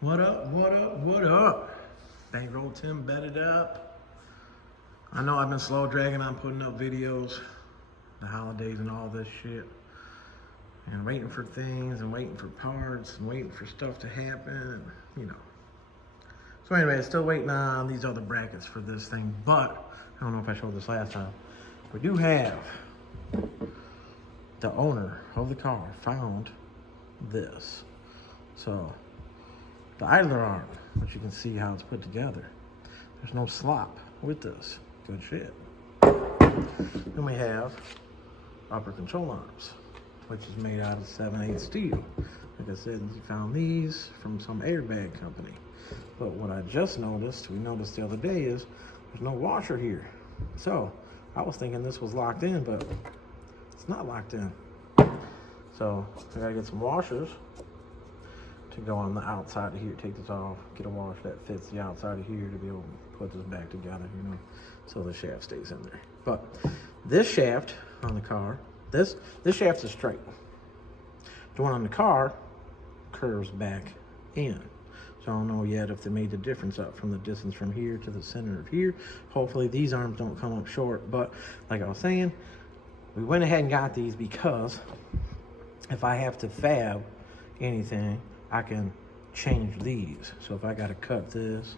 What up, what up, what up? Bankroll Tim bedded up. I know I've been slow dragging on putting up videos, the holidays and all this shit. And waiting for things and waiting for parts and waiting for stuff to happen, and, you know. So anyway, still waiting on these other brackets for this thing, but I don't know if I showed this last time. We do have the owner of the car found this. So the idler arm, which you can see how it's put together. There's no slop with this. Good shit. Then we have upper control arms, which is made out of 7/8 steel. Like I said, he found these from some airbag company. But what I just noticed, we noticed the other day, is there's no washer here. So I was thinking this was locked in, but it's not locked in. So I gotta get some washers to go on the outside of here. Take this off, get a washer that fits the outside of here to be able to put this back together, you know, so the shaft stays in there. But this shaft on the car, this shaft is straight. The one on the car curves back in. So I don't know yet if they made the difference up from the distance from here to the center of here. Hopefully these arms don't come up short, but like I was saying, we went ahead and got these because if I have to fab anything, I can change these. So if I got to cut this,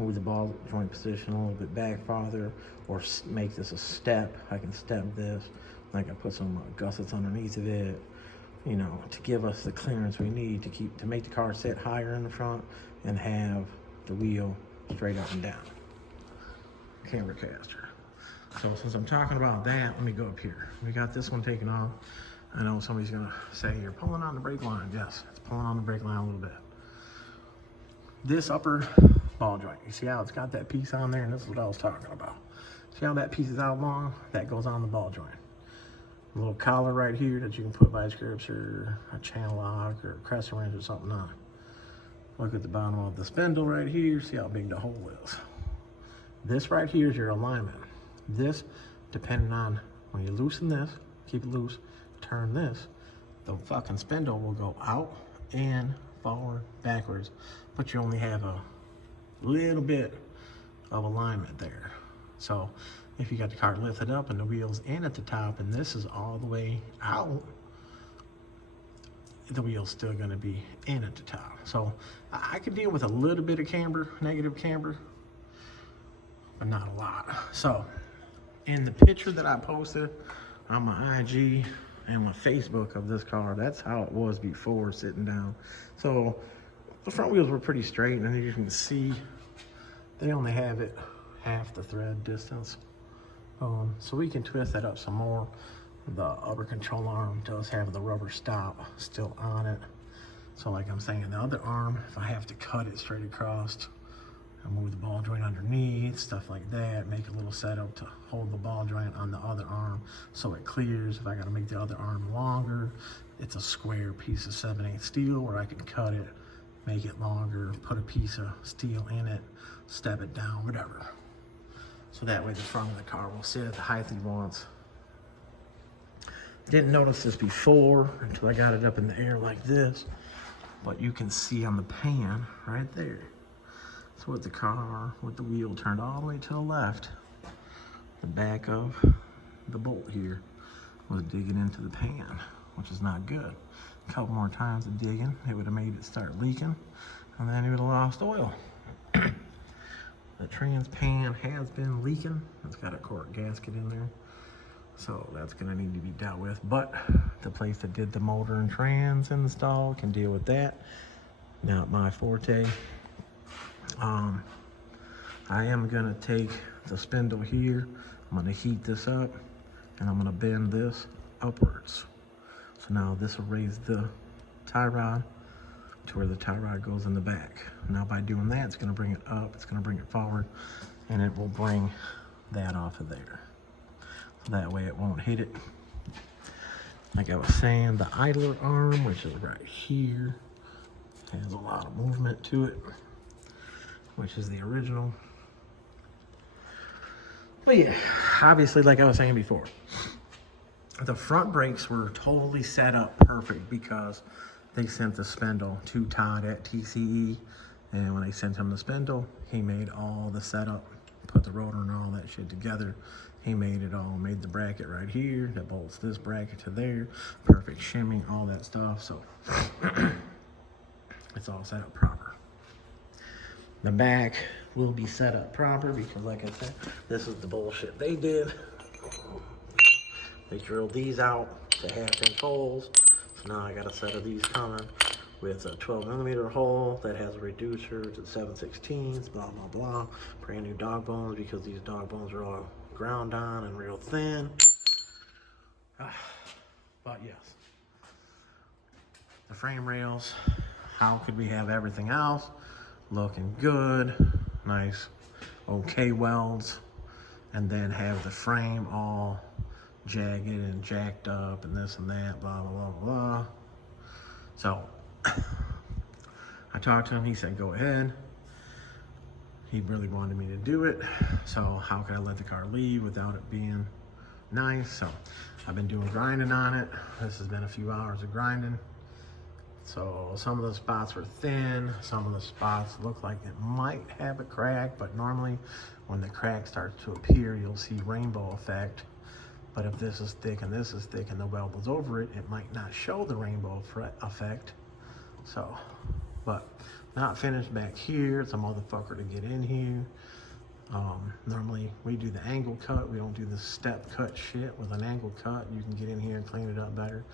move the ball joint position a little bit back farther, or make this a step, I can step this. Like I put some gussets underneath of it, you know, to give us the clearance we need to make the car sit higher in the front and have the wheel straight up and down. Camber caster. So since I'm talking about that, let me go up here. We got this one taken off. I know somebody's gonna say, you're pulling on the brake line. Yes, it's pulling on the brake line a little bit. This upper ball joint, you see how it's got that piece on there? And this is what I was talking about. See how that piece is out long? That goes on the ball joint. A little collar right here that you can put vice grips or a channel lock or a crescent wrench or something on. Look at the bottom of the spindle right here. See how big the hole is. This right here is your alignment. This, depending on when you loosen this, keep it loose, turn this, the fucking spindle will go out and forward, backwards, but you only have a little bit of alignment there. So if you got the car lifted up and the wheel's in at the top and this is all the way out, the wheel's still gonna be in at the top. So I could deal with a little bit of camber, negative camber, but not a lot. So in the picture that I posted on my IG and my Facebook of this car, that's how it was before sitting down. So the front wheels were pretty straight, and you can see they only have it half the thread distance. So we can twist that up some more. The upper control arm does have the rubber stop still on it. So like I'm saying, the other arm, if I have to cut it straight across, I move the ball joint underneath, stuff like that, make a little setup to hold the ball joint on the other arm so it clears. If I gotta make the other arm longer, it's a square piece of 7/8 steel where I can cut it, make it longer, put a piece of steel in it, step it down, whatever. So that way the front of the car will sit at the height it wants. Didn't notice this before until I got it up in the air like this, but you can see on the pan right there. So with the car, with the wheel turned all the way to the left, the back of the bolt here was digging into the pan, which is not good. A couple more times of digging, it would have made it start leaking, and then it would have lost oil. The trans pan has been leaking. It's got a cork gasket in there, so that's gonna need to be dealt with. But the place that did the motor and trans install can deal with that. Not my forte. I am gonna take the spindle here, I'm gonna heat this up, and I'm gonna bend this upwards. So now this will raise the tie rod to where the tie rod goes in the back. Now by doing that, it's gonna bring it up, it's gonna bring it forward, and it will bring that off of there. So that way it won't hit it. Like I was saying, the idler arm, which is right here, has a lot of movement to it, which is the original. But yeah, obviously, like I was saying before, the front brakes were totally set up perfect because they sent the spindle to Todd at TCE, and when they sent him the spindle, he made all the setup, put the rotor and all that shit together. He made it all, made the bracket right here that bolts this bracket to there, perfect shimming, all that stuff. So it's all set up proper. The back will be set up proper because, like I said, this is the bullshit they did. They drilled these out to 1/2-inch holes. So now I got a set of these coming with a 12mm hole that has a reducer to 7/16, blah, blah, blah. Brand new dog bones because these dog bones are all ground on and real thin. But yes, the frame rails, how could we have everything else looking good, nice, okay welds, and then have the frame all jagged and jacked up and this and that, blah, blah, blah, blah. So I talked to him, he said, go ahead. He really wanted me to do it. So how could I let the car leave without it being nice? So I've been doing grinding on it. This has been a few hours of grinding. So some of the spots were thin. Some of the spots look like it might have a crack, but normally when the crack starts to appear, you'll see rainbow effect. But if this is thick and this is thick and the weld was over it, it might not show the rainbow effect. So, but not finished back here. It's a motherfucker to get in here. Normally we do the angle cut. We don't do the step cut shit. With an angle cut, you can get in here and clean it up better.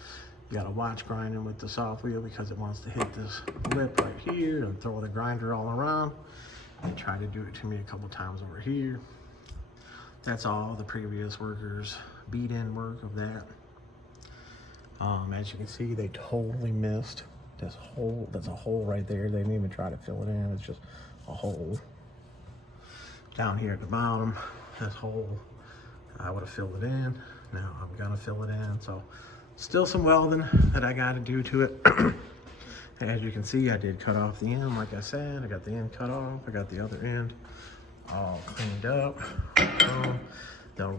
You gotta watch grinding with the soft wheel because it wants to hit this lip right here and throw the grinder all around. And try to do it to me a couple times over here. That's all the previous workers beat-in work of that. As you can see, they totally missed this hole. That's a hole right there. They didn't even try to fill it in. It's just a hole. Down here at the bottom, this hole, I would have filled it in. Now I'm gonna fill it in. So still some welding that I gotta do to it. As you can see, I did cut off the end, like I said. I got the end cut off. I got the other end all cleaned up. The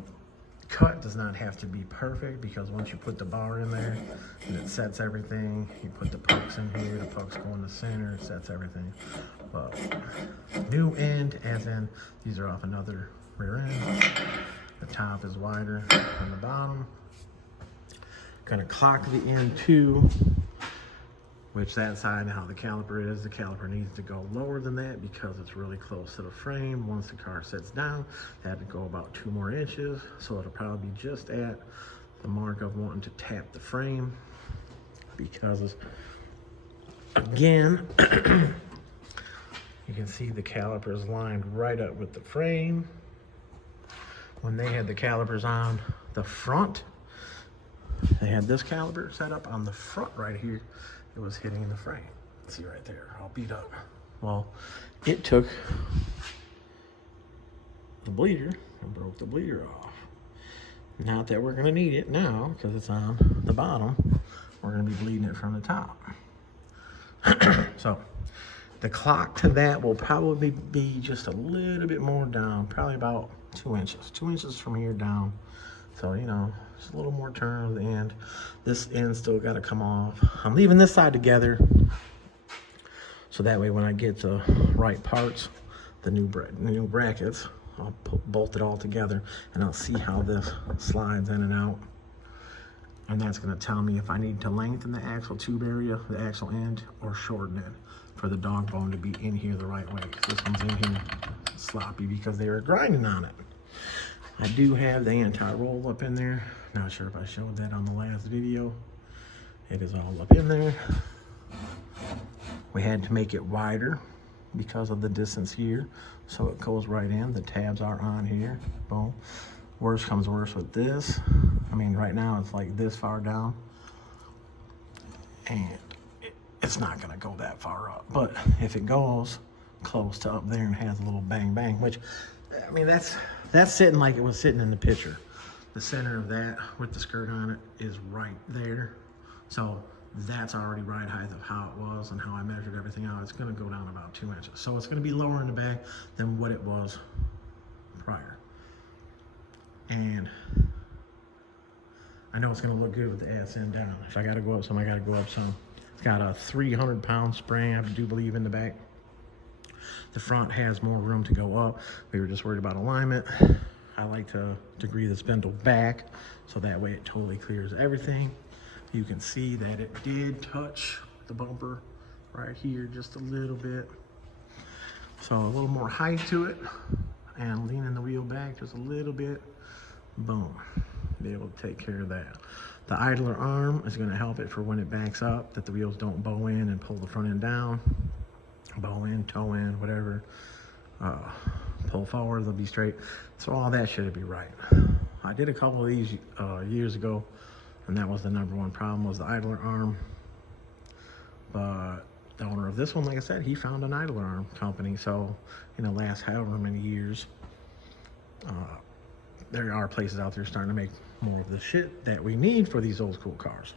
cut does not have to be perfect because once you put the bar in there and it sets everything, you put the pucks in here, the pucks go in the center, it sets everything. But new end, as in these are off another rear end. The top is wider than the bottom. Gonna clock the end too, which that side, how the caliper is, the caliper needs to go lower than that because it's really close to the frame. Once the car sits down, it had to go about 2 more inches. So it'll probably be just at the mark of wanting to tap the frame because, again, you can see the calipers lined right up with the frame. When they had the calipers on the front, they had this caliper set up on the front right here. It was hitting the frame. See right there, all beat up. Well, it took the bleeder and broke the bleeder off. Not that we're gonna need it now because it's on the bottom. We're gonna be bleeding it from the top. So the clock to that will probably be just a little bit more down, probably about 2 inches. 2 inches from here down. So, you know, just a little more turn at the end. This end still got to come off. I'm leaving this side together. So that way when I get the right parts, the new brackets, I'll bolt it all together and I'll see how this slides in and out. And that's going to tell me if I need to lengthen the axle tube area, the axle end, or shorten it for the dog bone to be in here the right way. This one's in here sloppy because they were grinding on it. I do have the anti-roll up in there. Not sure if I showed that on the last video. It is all up in there. We had to make it wider because of the distance here. So it goes right in. The tabs are on here. Boom. Worse comes worse with this. I mean, right now it's like this far down. And it's not gonna go that far up. But if it goes close to up there and has a little bang bang, which, I mean, that's sitting like it was sitting in the picture. The center of that with the skirt on it is right there. So that's already right height of how it was and how I measured everything out. It's gonna go down about 2 inches. So it's gonna be lower in the back than what it was prior. And I know it's gonna look good with the ass end down. If I gotta go up some, I gotta go up some. It's got a 300-pound spring, I do believe, in the back. The front has more room to go up. We were just worried about alignment. I like to degree the spindle back so that way it totally clears everything. You can see that it did touch the bumper right here just a little bit. So a little more height to it and leaning the wheel back just a little bit. Boom. Be able to take care of that. The idler arm is going to help it for when it backs up, that the wheels don't bow in and pull the front end down. Bow in, toe in, whatever. Pull forward, they'll be straight. So all that should be right. I did a couple of these years ago, and that was the #1 problem, was the idler arm. But the owner of this one, like I said, he found an idler arm company. So in the last however many years, there are places out there starting to make more of the shit that we need for these old school cars.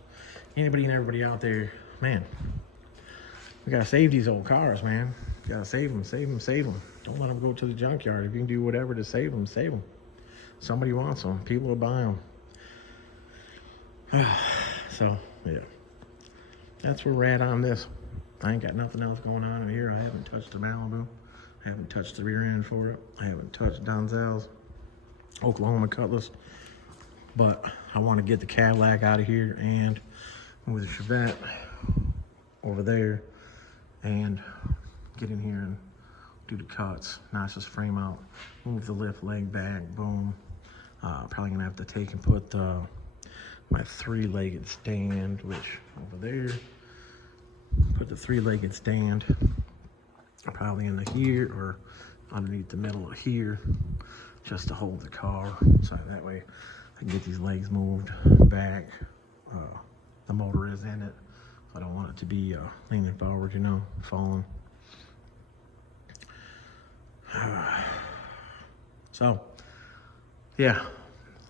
Anybody and everybody out there, man, we gotta save these old cars, man. You gotta save them, save them, save them. Don't let them go to the junkyard. If you can do whatever to save them, save them. Somebody wants them. People will buy them. So, yeah. That's where we're at on this. I ain't got nothing else going on in here. I haven't touched the Malibu. I haven't touched the rear end for it. I haven't touched Donzel's Oklahoma Cutlass. But I want to get the Cadillac out of here and move the Chevette over there and get in here and do the cuts, notch this frame out, move the lift leg back, boom. Probably gonna have to take and put my 3-legged stand, which over there, put the 3-legged stand probably in the here or underneath the middle of here, just to hold the car. So that way I can get these legs moved back. The motor is in it. I don't want it to be leaning forward, you know, falling. So, yeah,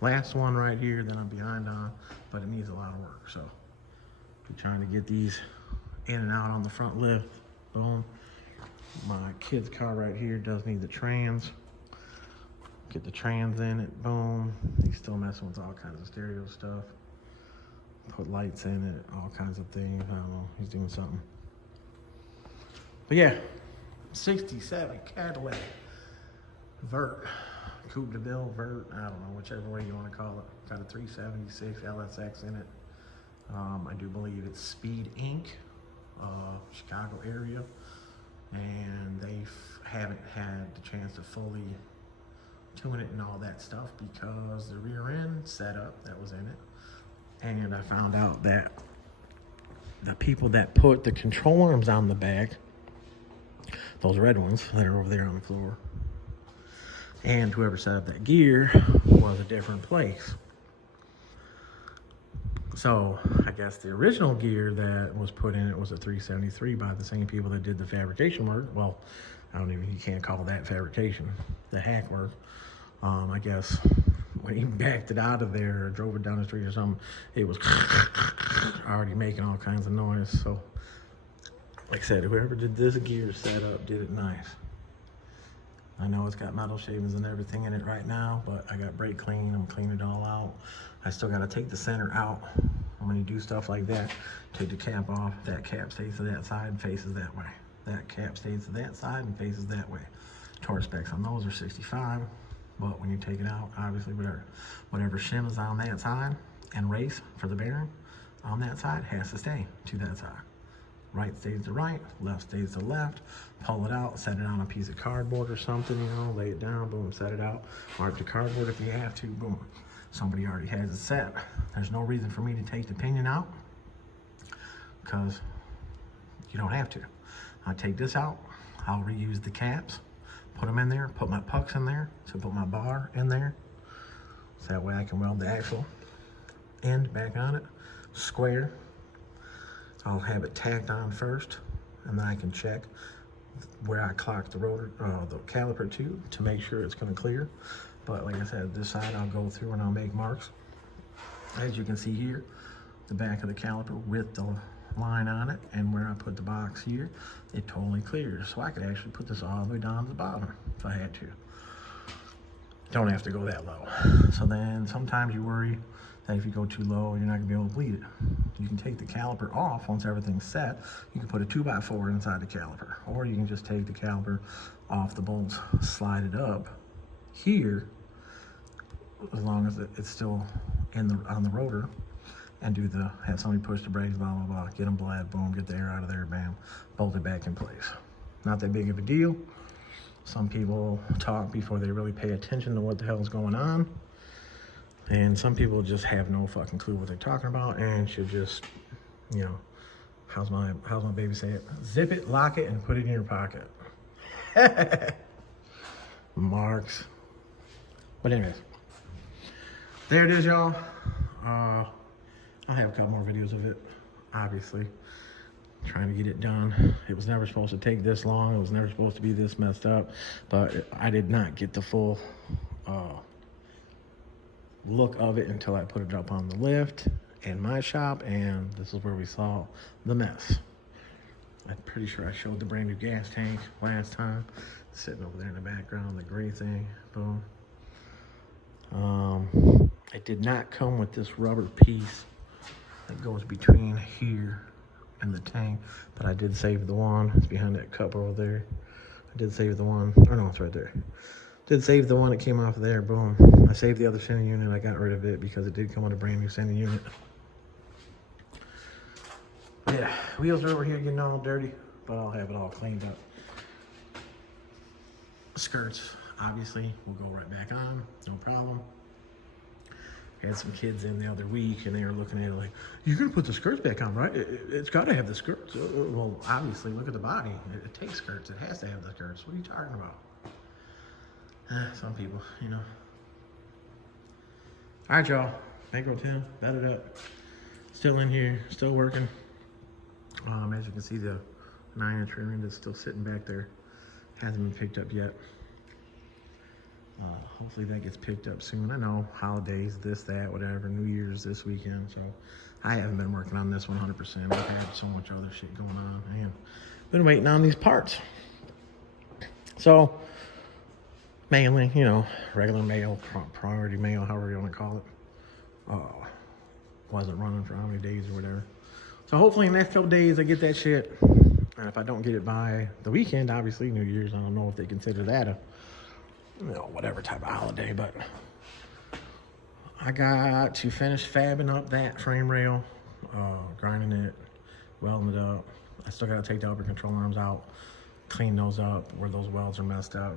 last one right here that I'm behind on, but it needs a lot of work. So, I'm trying to get these in and out on the front lift. Boom. My kid's car right here does need the trans. Get the trans in it. Boom. He's still messing with all kinds of stereo stuff. Put lights in it, all kinds of things. I don't know. He's doing something. But yeah, 67 Cadillac Vert. Coupe de Ville Vert. I don't know, whichever way you want to call it. Got a 376 LSX in it. I do believe it's Speed Inc., Chicago area. And they haven't had the chance to fully tune it and all that stuff because the rear end setup that was in it. And I found out that the people that put the control arms on the back, those red ones that are over there on the floor, and whoever set up that gear was a different place. So I guess the original gear that was put in it was a 373 by the same people that did the fabrication work. Well, you can't call that fabrication, the hack work. I guess when he backed it out of there or drove it down the street or something, it was already making all kinds of noise. So, like I said, whoever did this gear setup did it nice. I know it's got metal shavings and everything in it right now, but I got brake clean. I'm cleaning it all out. I still got to take the center out. When you do stuff like that, take the cap off. That cap stays to that side and faces that way. That cap stays to that side and faces that way. Torque specs on those are 65. But when you take it out, obviously whatever shim is on that side and race for the bearing on that side has to stay to that side. Right stays to right, left stays to left. Pull it out, set it on a piece of cardboard or something, you know, lay it down, boom, set it out. Mark the cardboard if you have to, boom. Somebody already has it set. There's no reason for me to take the pinion out because you don't have to. I'll take this out, I'll reuse the caps, put them in there, put my pucks in there, so put my bar in there. So that way I can weld the actual end back on it, square. I'll have it tacked on first, and then I can check where I clock the rotor, the caliper to make sure it's gonna clear. But like I said, this side I'll go through and I'll make marks. As you can see here, the back of the caliper with the line on it, and where I put the box here, it totally clears. So I could actually put this all the way down to the bottom if I had to. Don't have to go that low. So then sometimes you worry that if you go too low, you're not gonna be able to bleed it. You can take the caliper off once everything's set. You can put a 2x4 inside the caliper, or you can just take the caliper off the bolts, slide it up here, as long as it's still on the rotor, and have somebody push the brakes, blah, blah, blah, get them bled, boom, get the air out of there, bam, bolt it back in place. Not that big of a deal. Some people talk before they really pay attention to what the hell's going on. And some people just have no fucking clue what they're talking about and should just, you know, how's my baby say it? Zip it, lock it, and put it in your pocket. Marks. But anyways, there it is, y'all. I'll have a couple more videos of it, obviously. Trying to get it done. It was never supposed to take this long. It was never supposed to be this messed up. But I did not get the full look of it until I put it up on the lift in my shop, and this is where we saw the mess. I'm pretty sure I showed the brand new gas tank last time. Sitting over there in the background, the gray thing, boom. It did not come with this rubber piece that goes between here and the tank, but I did save the one. It's behind that cup over there. I did save the one. Oh no, it's right there. Did save the one that came off of there, boom. I saved the other sending unit. I got rid of it because it did come with a brand new sending unit. Yeah, wheels are over here getting all dirty, but I'll have it all cleaned up. Skirts, obviously, will go right back on, no problem. Had some kids in the other week, and they were looking at it like, you're going to put the skirts back on, right? It's got to have the skirts. Well, obviously, look at the body. It takes skirts. It has to have the skirts. What are you talking about? Some people, you know. All right, y'all. Bankroll Tim, battered up. Still in here, still working. As you can see, the 9-inch rear end is still sitting back there. Hasn't been picked up yet. Hopefully that gets picked up soon. I know holidays, this, that, whatever, New Year's this weekend, so I haven't been working on this 100%. I've had so much other shit going on and been waiting on these parts. So, mailing, you know, regular mail, priority mail, however you want to call it. Wasn't running for how many days or whatever. So hopefully in the next couple days I get that shit. And if I don't get it by the weekend, obviously New Year's, I don't know if they consider that a, you know, whatever type of holiday, but I got to finish fabbing up that frame rail, grinding it, welding it up. I still got to take the upper control arms out, clean those up where those welds are messed up,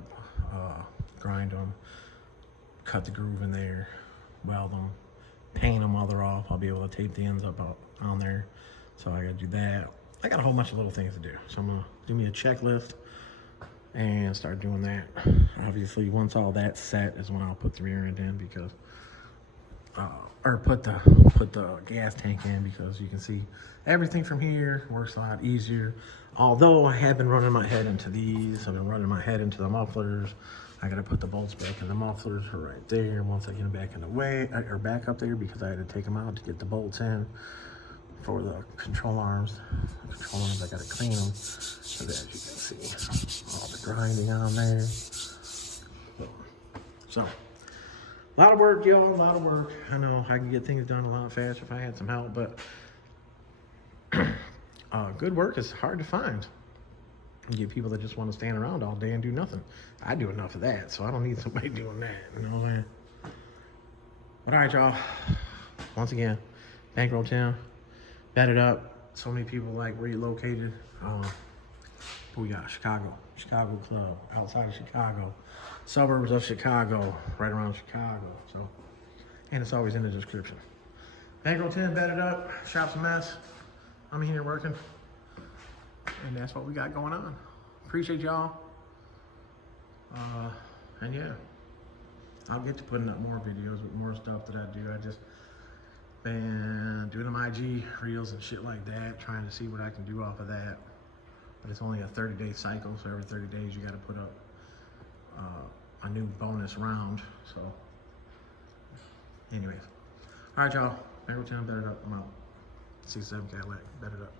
grind them, cut the groove in there, weld them, paint them while they're off. I'll be able to tape the ends up on there. So I got to do that. I got a whole bunch of little things to do. So I'm going to do me a checklist and start doing that. Obviously, once all that's set is when I'll put the rear end in because, or put the gas tank in, because you can see everything from here works a lot easier. Although I have been running my head into these, I've been running my head into the mufflers. I got to put the bolts back in the mufflers are right there. Once I get them back in the way, or back up there, because I had to take them out to get the bolts in for the control arms. The control arms, I got to clean them. So that, as you can see, all the grinding on there. So, a lot of work, y'all, a lot of work. I know I can get things done a lot faster if I had some help, but good work is hard to find. You get people that just want to stand around all day and do nothing. I do enough of that, so I don't need somebody doing that, you know what I'm saying? But all right, y'all. Once again, Bankroll Tim, battered up. So many people like where you located. We got Chicago Club, outside of Chicago, suburbs of Chicago, right around Chicago. So, and it's always in the description. Bankroll Tim, battered up. Shop's a mess. I'm here working. And that's what we got going on. Appreciate y'all. And yeah, I'll get to putting up more videos with more stuff that I do. I just been doing them IG reels and shit like that, trying to see what I can do off of that. But it's only a 30-day cycle, so every 30 days you got to put up a new bonus round. So, anyways, all right, y'all. Bankroll Tim, battered up. I'm out. 67 Cadillac, battered up.